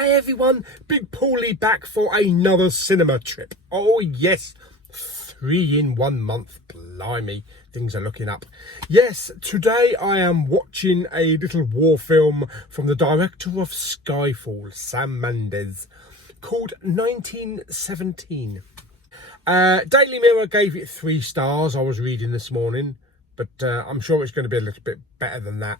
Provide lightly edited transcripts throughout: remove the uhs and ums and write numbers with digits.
Hey everyone, Big Pauly back for another cinema trip. Oh yes, 3 in 1 month, blimey, things are looking up. Yes, today I am watching a little war film from the director of Skyfall, Sam Mendes, called 1917. Daily Mirror gave it 3 stars, I was reading this morning, but I'm sure it's going to be a little bit better than that.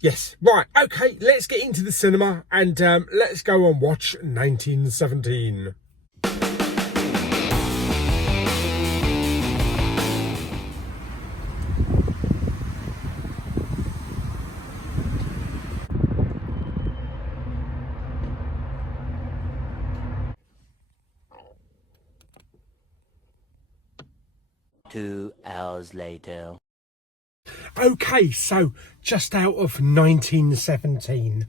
Yes, right, okay, let's get into the cinema and let's go and watch 1917. Two hours later. Okay, so just out of 1917,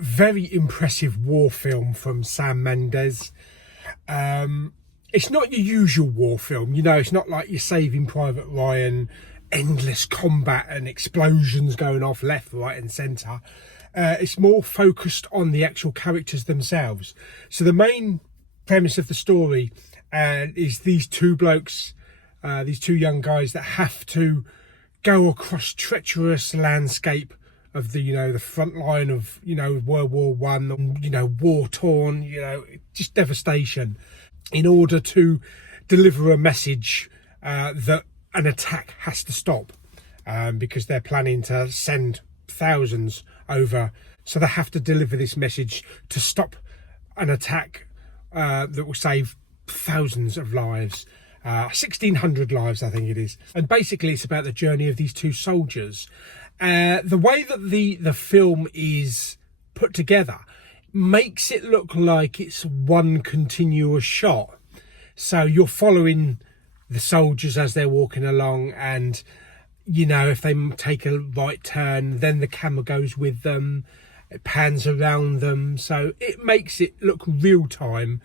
very impressive war film from Sam Mendes. It's not your usual war film, you know, it's not like you're Saving Private Ryan, endless combat and explosions going off left, right and centre. It's more focused on the actual characters themselves. So the main premise of the story is these two blokes, these two young guys that have to go across treacherous landscape of the, the front line of, World War One, war torn, just devastation, in order to deliver a message that an attack has to stop, because they're planning to send thousands over. So they have to deliver this message to stop an attack that will save thousands of lives. 1,600 lives, I think it is. And basically it's about the journey of these two soldiers. The way that the film is put together makes it look like it's one continuous shot. So you're following the soldiers as they're walking along, and if they take a right turn, then the camera goes with them, it pans around them, so it makes it look real time,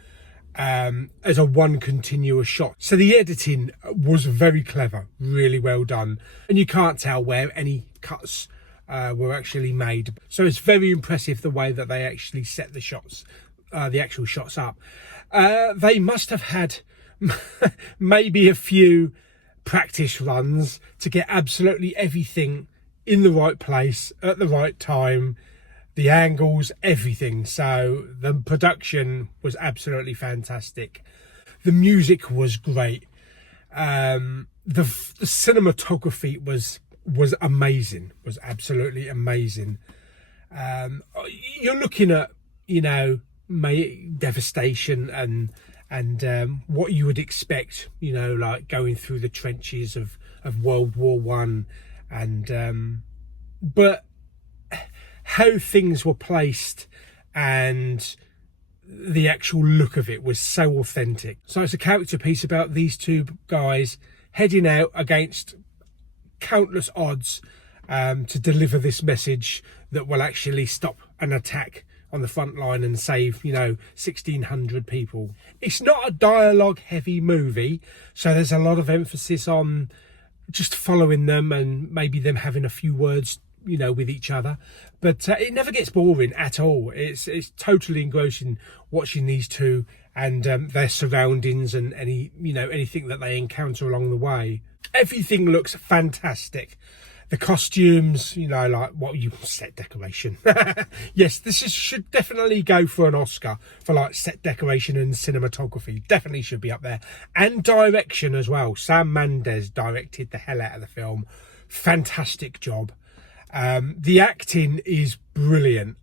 as a one continuous shot. So the editing was very clever, really well done, and you can't tell where any cuts were actually made. So it's very impressive the way that they actually set the shots, the actual shots up. They must have had maybe a few practice runs to get absolutely everything in the right place at the right time, the angles, everything. So the production was absolutely fantastic. The music was great. The cinematography was amazing, was absolutely amazing. You're looking at, devastation and what you would expect, like going through the trenches of World War One, and but how things were placed and the actual look of it was so authentic. So it's a character piece about these two guys heading out against countless odds to deliver this message that will actually stop an attack on the front line and save 1,600 people. It's not a dialogue heavy movie, so there's a lot of emphasis on just following them and maybe them having a few words with each other, but it never gets boring at all. It's totally engrossing watching these two and their surroundings and anything that they encounter along the way. Everything looks fantastic. The costumes, like what you set decoration. Yes, should definitely go for an Oscar for like set decoration and cinematography. Definitely should be up there. And direction as well. Sam Mendes directed the hell out of the film. Fantastic job. The acting is brilliant.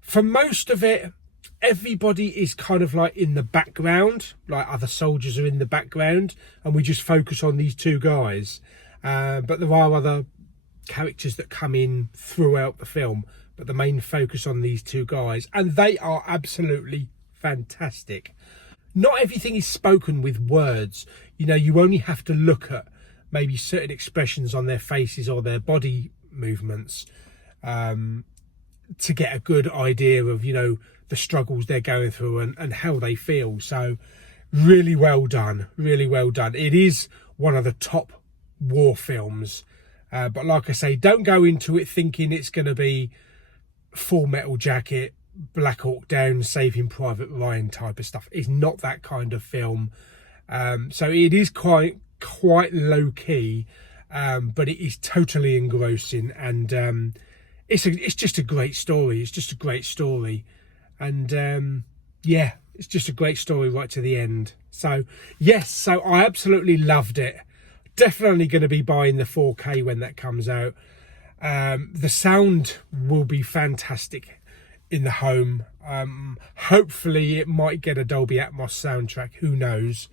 For most of it, everybody is kind of like in the background, like other soldiers are in the background, and we just focus on these two guys. But there are other characters that come in throughout the film, but the main focus on these two guys, and they are absolutely fantastic. Not everything is spoken with words. You only have to look at maybe certain expressions on their faces or their body movements to get a good idea of the struggles they're going through and how they feel. So really well done, really well done. It is one of the top war films, but like I say, don't go into it thinking it's going to be Full Metal Jacket Black Hawk Down, Saving Private Ryan type of stuff. It's not that kind of film. So it is quite low key, but it is totally engrossing, and it's just a great story. It's just a great story, and yeah, it's just a great story right to the end. So yes, so I absolutely loved it. Definitely going to be buying the 4K when that comes out. The sound will be fantastic in the home. Hopefully it might get a Dolby Atmos soundtrack, who knows,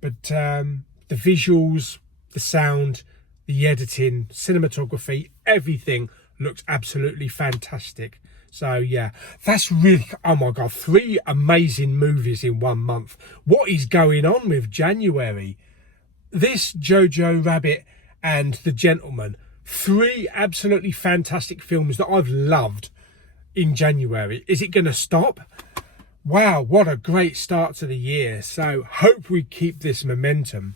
but the visuals, the sound, the editing, cinematography, everything looks absolutely fantastic. So yeah, that's really, oh my god, 3 amazing movies in 1 month. What is going on with January? This, Jojo Rabbit and The Gentleman, 3 absolutely fantastic films that I've loved in January. Is it going to stop? Wow, what a great start to the year. So hope we keep this momentum.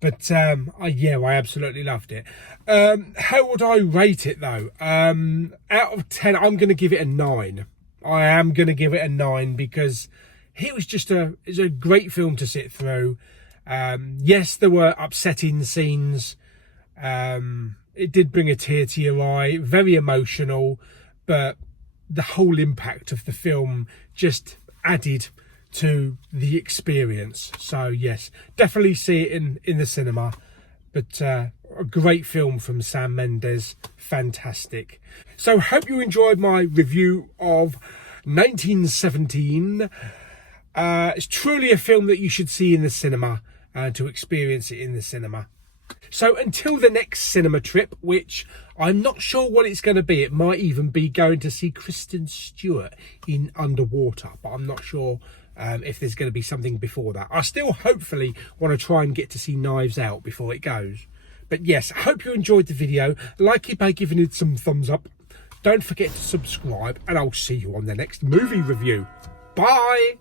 But yeah, I absolutely loved it. How would I rate it though? Out of 10, I'm going to give it a 9. I am going to give it a 9 because it was just it's a great film to sit through. Yes, there were upsetting scenes. It did bring a tear to your eye. Very emotional, but the whole impact of the film just added to the experience. So yes, definitely see it in the cinema. But a great film from Sam Mendes, fantastic. So hope you enjoyed my review of 1917. It's truly a film that you should see in the cinema, to experience it in the cinema. So until the next cinema trip, which I'm not sure what it's going to be. It might even be going to see Kristen Stewart in Underwater, but I'm not sure if there's going to be something before that. I still hopefully want to try and get to see Knives Out before it goes. But yes, I hope you enjoyed the video. Like it by giving it some thumbs up. Don't forget to subscribe, and I'll see you on the next movie review. Bye!